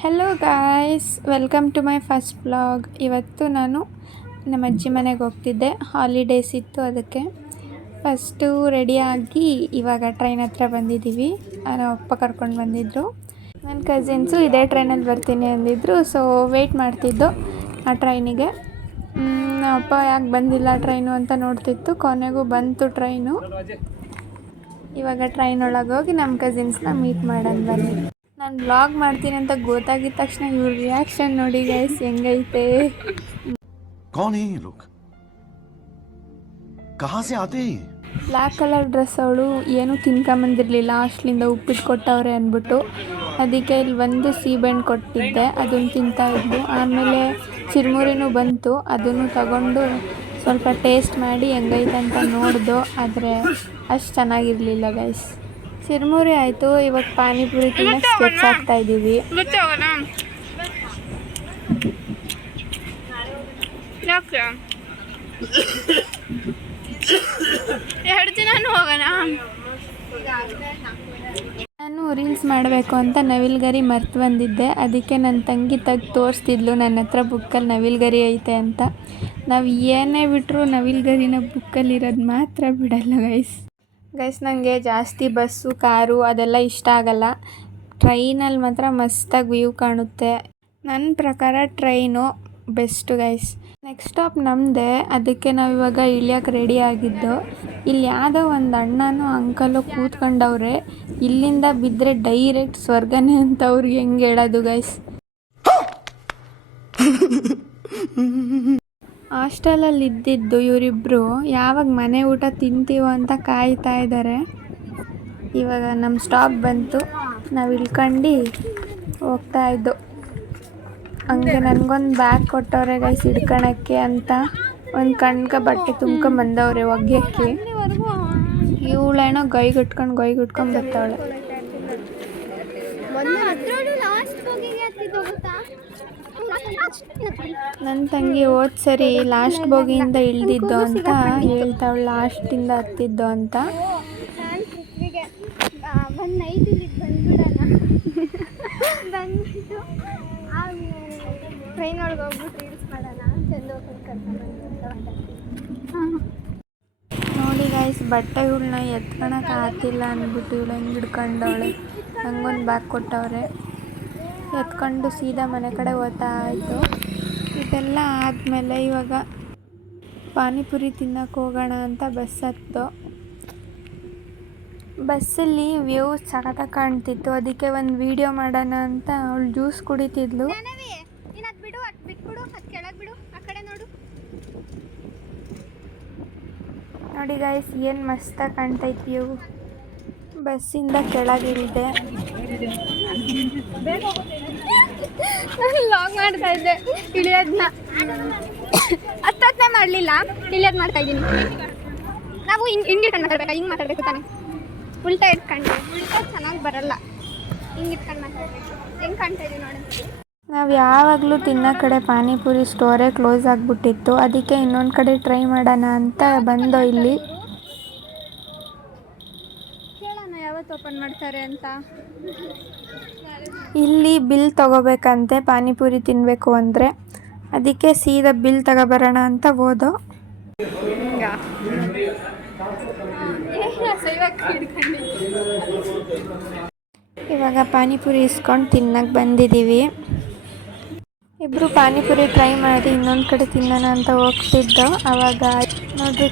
Hello guys, welcome to my first vlog. ಇವತ್ತು ನಾನು ನಮ್ಮ ಅಜ್ಜಿ ಮನೆಗೆ ಹೋಗ್ತಿದ್ದೆ. ಹಾಲಿಡೇಸ್ ಇತ್ತು, ಅದಕ್ಕೆ ಫಸ್ಟು ರೆಡಿಯಾಗಿ ಇವಾಗ ಟ್ರೈನ್ ಹತ್ರ ಬಂದಿದ್ದೀವಿ. ನಮ್ಮ ಅಪ್ಪ ಕರ್ಕೊಂಡು ಬಂದಿದ್ದರು. ನನ್ನ ಕಸಿನ್ಸು ಇದೇ ಟ್ರೈನಲ್ಲಿ ಬರ್ತೀನಿ ಅಂದಿದ್ರು, ಸೊ ವೆಯ್ಟ್ ಮಾಡ್ತಿದ್ದು ಆ ಟ್ರೈನಿಗೆ. ನಮ್ಮ ಅಪ್ಪ ಯಾಕೆ ಬಂದಿಲ್ಲ ಟ್ರೈನು ಅಂತ ನೋಡ್ತಿತ್ತು. ಕೊನೆಗೂ ಬಂತು ಟ್ರೈನು. ಇವಾಗ ಟ್ರೈನ್ ಒಳಗೆ ಹೋಗಿ ನಮ್ಮ ಕಸಿನ್ಸ್ನ ಮೀಟ್ ಮಾಡೋಣ ಬನ್ನಿ. ನಾನು ವ್ಲಾಗ್ ಮಾಡ್ತೀನಿ ಅಂತ ಗೊತ್ತಾಗಿದ ತಕ್ಷಣ ಇವ್ರ ರಿಯಾಕ್ಷನ್ ನೋಡಿ ಗೈಸ್, ಹೆಂಗೈತೆ. ಬ್ಲ್ಯಾಕ್ ಕಲರ್ ಡ್ರೆಸ್ ಅವಳು ಏನು ತಿನ್ಕೊಂಬಂದಿರಲಿಲ್ಲ, ಹಾಸ್ಟ್ಲಿಂದ ಉಪ್ಪಿಟ್ಟು ಕೊಟ್ಟವ್ರೆ ಅಂದ್ಬಿಟ್ಟು. ಅದಕ್ಕೆ ಇಲ್ಲಿ ಒಂದು ಸೀಬೆಹಣ್ಣು ಕೊಟ್ಟಿದ್ದೆ, ಅದನ್ನು ತಿಂತಾ ಇದ್ದು. ಆಮೇಲೆ ಚಿರುಮುರಿನೂ ಬಂತು, ಅದನ್ನು ತಗೊಂಡು ಸ್ವಲ್ಪ ಟೇಸ್ಟ್ ಮಾಡಿ ಹೆಂಗೈತೆ ಅಂತ ನೋಡ್ದು. ಆದರೆ ಅಷ್ಟು ಚೆನ್ನಾಗಿರಲಿಲ್ಲ ಗೈಸ್. ಚಿರುಮುರಿ ಆಯಿತು. ಇವಾಗ ಪಾನಿಪುರಿ ತಿನ್ನಕ್ಕೆ ಸ್ಕೆಚ್ ಹಾಕ್ತಾ ಇದ್ದೀವಿ. ನಾನು ರೀಲ್ಸ್ ಮಾಡಬೇಕು ಅಂತ ನವಿಲ್ಗರಿ ಮರ್ತು ಬಂದಿದ್ದೆ. ಅದಕ್ಕೆ ನನ್ನ ತಂಗಿ ತೆಗ್ದು ತೋರಿಸ್ತಿದ್ಲು, ನನ್ನ ಹತ್ರ ಬುಕ್ಕಲ್ಲಿ ನವಿಲ್ಗರಿ ಐತೆ ಅಂತ. ನಾವು ಏನೇ ಬಿಟ್ಟರು ನವಿಲ್ಗರಿನ ಬುಕ್ಕಲ್ಲಿರೋದು ಮಾತ್ರ ಬಿಡಲ್ಲ ಗೈಸ್. ನನಗೆ ಜಾಸ್ತಿ ಬಸ್ಸು, ಕಾರು ಅದೆಲ್ಲ ಇಷ್ಟ ಆಗಲ್ಲ. ಟ್ರೈನಲ್ಲಿ ಮಾತ್ರ ಮಸ್ತಾಗಿ ವ್ಯೂ ಕಾಣುತ್ತೆ. ನನ್ನ ಪ್ರಕಾರ train best guys. Next stop ನಮ್ಮದೇ, ಅದಕ್ಕೆ ನಾವಿವಾಗ ಇಳಿಯೋಕೆ ರೆಡಿ ಆಗಿದ್ದು. ಇಲ್ಲಿ ಯಾವುದೋ ಒಂದು ಅಣ್ಣನೋ ಅಂಕಲು ಕೂತ್ಕೊಂಡವ್ರೆ. ಇಲ್ಲಿಂದ ಬಿದ್ದರೆ ಡೈರೆಕ್ಟ್ ಸ್ವರ್ಗನೇ ಅಂತ ಅವ್ರಿಗೆ ಹೆಂಗೆ ಹೇಳೋದು ಗೈಸ್. ಹಾಸ್ಟೆಲಲ್ಲಿ ಇದ್ದಿದ್ದು ಇವರಿಬ್ಬರು ಯಾವಾಗ ಮನೆ ಊಟ ತಿಂತೀವೋ ಅಂತ ಕಾಯ್ತಾ ಇದ್ದಾರೆ. ಇವಾಗ ನಮ್ಮ ಸ್ಟಾಪ್ ಬಂತು, ನಾವು ಇಳ್ಕೊಂಡು ಹೋಗ್ತಾ ಇದ್ದು. ಹಂಗೆ ನನಗೊಂದು ಬ್ಯಾಗ್ ಕೊಟ್ಟವ್ರೆ ಗೈಸ್ ಹಿಡ್ಕೊಳಕ್ಕೆ ಅಂತ. ಒಂದು ಕಣ್ಗೆ ಬಟ್ಟೆ ತುಂಬ್ಕೊಂಬಂದವ್ರೆ ಒಗ್ಯಕ್ಕೆ. ಇವಳೇನೋ ಗೈಗುಟ್ಕೊಂಡು ಬರ್ತಾವಳೆ. ನನ್ನ ತಂಗಿ ಹೋದ ಸರಿ ಲಾಸ್ಟ್ ಬೋಗಿಯಿಂದ ಇಳ್ದಿದ್ದು ಅಂತ ಹೇಳ್ತಾವಳು, ಲಾಸ್ಟಿಂದ ಹತ್ತಿದ್ದು ಅಂತ. ಟ್ರೈನ್ ಒಳಗೆ ಹೋಗ್ಬಿಟ್ಟು ರೀಲ್ಸ್ ಮಾಡೋಣ, ನೋಡಿ ಗೈಸ್, ಬಟ್ಟೆಗಳ್ನ ಎತ್ಕೊಳಕ್ಕೆ ಆಗ್ತಿಲ್ಲ ಅಂದ್ಬಿಟ್ಟು ಇವಳು ಹೆಂಗೆ ಹಿಡ್ಕೊಂಡವಳೆ. ನಂಗೊಂದು ಬ್ಯಾಗ್ ಕೊಟ್ಟವ್ರೆ, ಎತ್ಕೊಂಡು ಸೀದಾ ಮನೆ ಕಡೆ ಹೋಗ್ತಾ ಇತ್ತು. ಇದೆಲ್ಲ ಆದಮೇಲೆ ಇವಾಗ ಪಾನಿಪುರಿ ತಿನ್ನಕ್ಕೆ ಹೋಗೋಣ ಅಂತ ಬಸ್ ಹತ್ತು. ಬಸ್ಸಲ್ಲಿ ವ್ಯೂ ಸಖತ್ತಾಗಿ ಕಾಣ್ತಿತ್ತು, ಅದಕ್ಕೆ ಒಂದು ವೀಡಿಯೋ ಮಾಡೋಣ ಅಂತ ಅವಳು ಜ್ಯೂಸ್ ಕುಡಿತಿದ್ಲು. ನೋಡಿ ಗೈಸ್, ಏನು ಮಸ್ತಾಗಿ ಕಾಣ್ತೈತಿ ವ್ಯೂ. ಬಸ್ಸಿಂದ ಕೆಳಗಿಳಿದೆ. ಲಾಗ್ ಮಾಡ್ತಾ ಇದ್ದೆ, ಇಳಿಯೋದನ್ನ ಹತ್ತನೇ ಮಾಡಲಿಲ್ಲ, ಇಳಿಯೋದು ಮಾಡ್ತಾ ಇದ್ದೀನಿ. ನಾವು ಹಿಂಗೆ ಇಟ್ಕೊಂಡು ಮಾತಾಡ್ಬೇಕಾ? ಹಿಂಗೆ ಮಾತಾಡ್ಬೇಕು ತಾನೆ, ಉಲ್ಟಾ ಇಟ್ಕೊಂಡು. ಉಲ್ಟಾ ಚೆನ್ನಾಗಿ ಬರಲ್ಲ, ಹಿಂಗೆ ಇಟ್ಕೊಂಡು ಮಾತಾಡ್ಬೇಕು. ಹೆಂಗೆ ಕಾಣ್ತಾ ಇದೀವಿ ನೋಡಿ. ನಾವು ಯಾವಾಗಲೂ ತಿನ್ನೋ ಕಡೆ ಪಾನಿಪುರಿ ಸ್ಟೋರೇ ಕ್ಲೋಸ್ ಆಗಿಬಿಟ್ಟಿತ್ತು. ಅದಕ್ಕೆ ಇನ್ನೊಂದು ಕಡೆ ಟ್ರೈ ಮಾಡೋಣ ಅಂತ ಬಂದೋ ಇಲ್ಲಿ. ಕೇಳೋಣ ಯಾವತ್ತು ಓಪನ್ ಮಾಡ್ತಾರೆ ಅಂತ. ಇಲ್ಲಿ ಬಿಲ್ ತಗೋಬೇಕಂತೆ ಪಾನಿಪುರಿ ತಿನ್ನಬೇಕು ಅಂದರೆ. ಅದಕ್ಕೆ ಸೀದಾ ಬಿಲ್ ತಗೊಬರೋಣ ಅಂತ ಹೋದೋ. ಇವಾಗ ಪಾನಿಪುರಿ ಇಸ್ಕೊಂಡು ತಿನ್ನಕ್ಕೆ ಬಂದಿದ್ದೀವಿ. ಇಬ್ಬರು ಪಾನಿಪುರಿ ಟ್ರೈ ಮಾಡಿ ಇನ್ನೊಂದು ಕಡೆ ತಿನ್ನೋಣ ಅಂತ ಹೋಗ್ತಿದ್ದೋ. ಆವಾಗ ನೋಡ್ರಿ,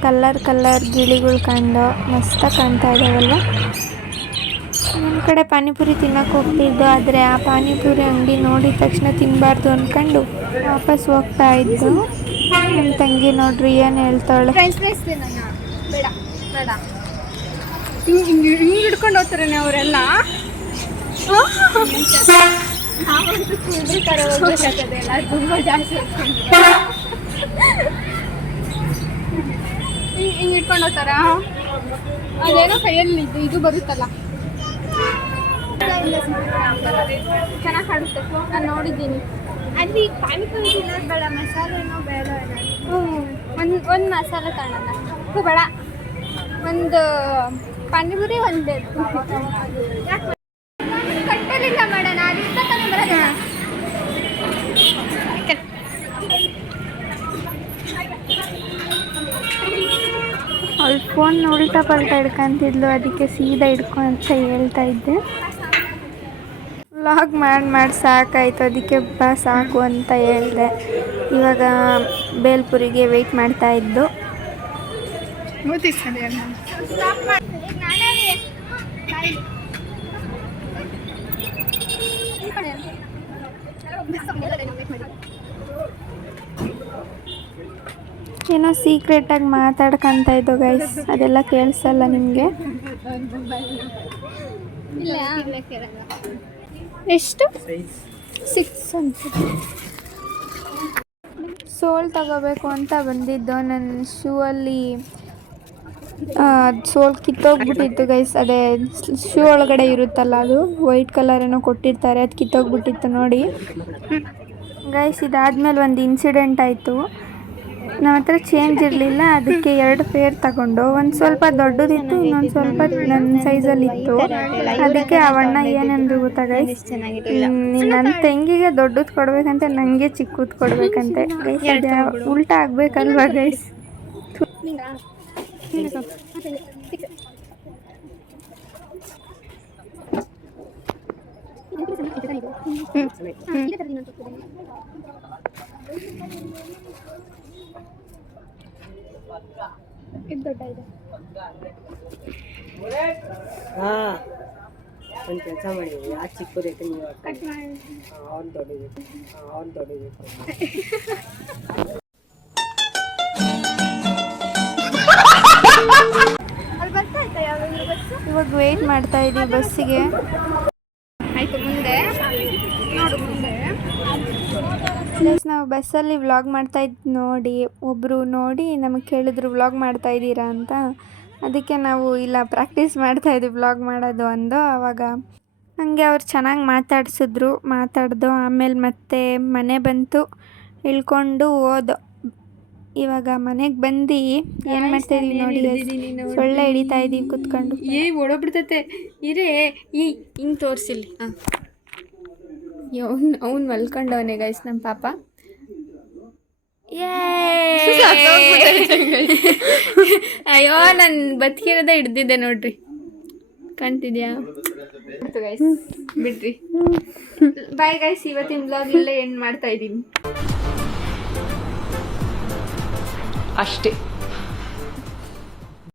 ಕಲರ್ ಗಿಳಿಗಳು ಕಂಡು ಮಸ್ತಾಗಿ ಕಾಣ್ತಾ ಇದ್ದಾವಲ್ಲ. ನಮ್ಮ ಕಡೆ ಪಾನಿಪುರಿ ತಿನ್ನಕ್ಕೆ ಹೋಗ್ತಿದ್ದೋ, ಆದರೆ ಆ ಪಾನಿಪುರಿ ಅಂಗಡಿ ನೋಡಿದ ತಕ್ಷಣ ತಿನ್ನಬಾರ್ದು ಅಂದ್ಕೊಂಡು ವಾಪಸ್ ಹೋಗ್ತಾ ಇದ್ದು. ನಮ್ಮ ತಂಗಿ ನೋಡ್ರಿ ಏನು ಹೇಳ್ತಾಳೆ. ಬೇಡ ಬೇಡ ಹಿಂಗೆ ಹಿಡ್ಕೊಂಡು ಹೋಗ್ತಾರೆ ಅವರೆಲ್ಲ. ತುಂಬ ಜಾಸ್ತಿ ಹಿಂಗೆ ಇಟ್ಕೊಂಡು ಹೋಗ್ತಾರ. ಅದೇನೋ ಕೈಯಲ್ಲಿ ಇದು ಬರುತ್ತಲ್ಲ, ಚೆನ್ನಾಗಿ ಕಾಣುತ್ತೆ. ನಾನು ನೋಡಿದ್ದೀನಿ. ಅಲ್ಲಿ ಪಾನಿಪುರಿ ತಿನ್ನೋದು ಬೇಡ, ಮಸಾಲೆನೋ ಬೇಡ. ಒಂದು ಮಸಾಲೆ ತಗೊಳ್ಳೋಣ ಬೇಡ, ಒಂದು ಪಾನಿಪುರಿ ಒಂದು ಕಟ್ಟಲಿಂದ ಮಾಡೋಣ. ಅದು ಇಷ್ಟ ತಾನೇ ಬರೋದಿಲ್ಲ. ಫೋನ್ ಉಲ್ಟಾ ಪಲ್ಟಾ ಹಿಡ್ಕೊಂತಿದ್ಲು, ಅದಕ್ಕೆ ಸೀದಾ ಹಿಡ್ಕೊ ಅಂತ ಹೇಳ್ತಾ ಇದ್ದೆ. ವ್ಲಾಗ್ ಮಾಡಿ ಸಾಕಾಯಿತು, ಅದಕ್ಕೆ ಬಾ ಸಾಕು ಅಂತ ಹೇಳಿದೆ. ಇವಾಗ ಬೇಲ್ಪುರಿಗೆ ವೆಯ್ಟ್ ಮಾಡ್ತಾ ಇದ್ದು. ಏನೋ ಸೀಕ್ರೆಟಾಗಿ ಮಾತಾಡ್ಕೊಂತ ಇದ್ದೋ ಗೈಸ್, ಅದೆಲ್ಲ ಕೇಳಿಸಲ್ಲ ನಿಮಗೆ. ಎಷ್ಟು 6 ಅಂತ. ಸೋಲ್ ತಗೋಬೇಕು ಅಂತ ಬಂದಿದ್ದು. ನನ್ನ ಶೂ ಅಲ್ಲಿ ಸೋಲ್ ಕಿತ್ತೋಗ್ಬಿಟ್ಟಿತ್ತು ಗೈಸ್. ಅದೇ ಶೂ ಒಳಗಡೆ ಇರುತ್ತಲ್ಲ, ಅದು ವೈಟ್ ಕಲರ್ ಏನೋ ಕೊಟ್ಟಿರ್ತಾರೆ, ಅದು ಕಿತ್ತೋಗ್ಬಿಟ್ಟಿತ್ತು ನೋಡಿ ಗೈಸ್. ಇದಾದ್ಮೇಲೆ ಒಂದು ಇನ್ಸಿಡೆಂಟ್ ಆಯಿತು. ನಮ್ಮ ಹತ್ರ ಚೇಂಜ್ ಇರಲಿಲ್ಲ, ಅದಕ್ಕೆ 2 ಪೇರ್ ತಗೊಂಡು, ಒಂದು ಸ್ವಲ್ಪ ದೊಡ್ಡದಿತ್ತು, ಇನ್ನೊಂದು ಸ್ವಲ್ಪ ನನ್ನ ಸೈಜಲ್ಲಿ ಇತ್ತು. ಅದಕ್ಕೆ ಅವಣ್ಣ ಏನಂದ್ರು ಗೊತ್ತಾ ಗೈಸ್, ನನ್ನ ತಂಗಿಗೆ ದೊಡ್ಡದು ಕೊಡ್ಬೇಕಂತೆ, ನನಗೆ ಚಿಕ್ಕದು ಕೊಡ್ಬೇಕಂತೆ ಗೈಸ್. ಅದು ಉಲ್ಟಾ ಆಗ್ಬೇಕಲ್ವಾ ಗೈಸ್. ಒಂದು ಕೆಲಸ ಮಾಡಿದ್ವಿ, ಆ ಚಿಕ್ಕದೈತೆ ನೀವು ಅವ್ರು ದೊಡ್ಡದೈತೆ, ಅವ್ರು ದೊಡ್ಡದೈತೆ. ಇವಾಗ ವೇಟ್ ಮಾಡ್ತಾ ಇದ್ದೀವಿ ಬಸ್ಸಿಗೆ. ಆಯ್ತು, ಮುಂದೆ ನೋಡು. ಮುಂದೆ ಪ್ಲೀಸ್ ನಾವು ಬಸ್ಸಲ್ಲಿ ವ್ಲಾಗ್ ಮಾಡ್ತಾಯಿದ್ದು ನೋಡಿ ಒಬ್ಬರು ನೋಡಿ ನಮಗೆ ಕೇಳಿದ್ರು ವ್ಲಾಗ್ ಮಾಡ್ತಾ ಇದ್ದೀರಾ ಅಂತ. ಅದಕ್ಕೆ ನಾವು ಇಲ್ಲ ಪ್ರಾಕ್ಟೀಸ್ ಮಾಡ್ತಾಯಿದ್ವಿ ವ್ಲಾಗ್ ಮಾಡೋದು ಅಂದು. ಆವಾಗ ಹಾಗೆ ಅವ್ರು ಚೆನ್ನಾಗಿ ಮಾತಾಡ್ದು. ಆಮೇಲೆ ಮತ್ತೆ ಮನೆ ಬಂತು, ಇಳ್ಕೊಂಡು ಹೋದೋ. ಇವಾಗ ಮನೆಗೆ ಬಂದು ಏನು ಮಾಡ್ತಾಯಿದ್ದೀವಿ ನೋಡಿ, ಸೊಳ್ಳೆ ಹಿಡಿತಾ ಇದ್ದೀವಿ ಕುತ್ಕೊಂಡು. ಓಡೋಗ್ಬಿಡ್ತೈತೆ ಇರೇ ಹಿಂಗೆ ತೋರಿಸಿಲ್ಲ. ಅವ್ನು ಮಲ್ಕೊಂಡವನೇ ಗೈಸ್ ನಮ್ಮ ಪಾಪ. ಅಯ್ಯೋ ನಾನು ಬದುಕಿರೋದ ಹಿಡ್ದಿದ್ದೆ ನೋಡ್ರಿ, ಕಾಣ್ತಿದ್ಯಾ ಗೈಸ್. ಬಿಡ್ರಿ, ಬಾಯ್ ಗೈಸ್. ಇವತ್ತಿನ ಬ್ಲಾಗ್ ಇಲ್ಲೇ ಎಂಡ್ ಮಾಡ್ತಾ ಇದ್ದೀನಿ ಅಷ್ಟೇ.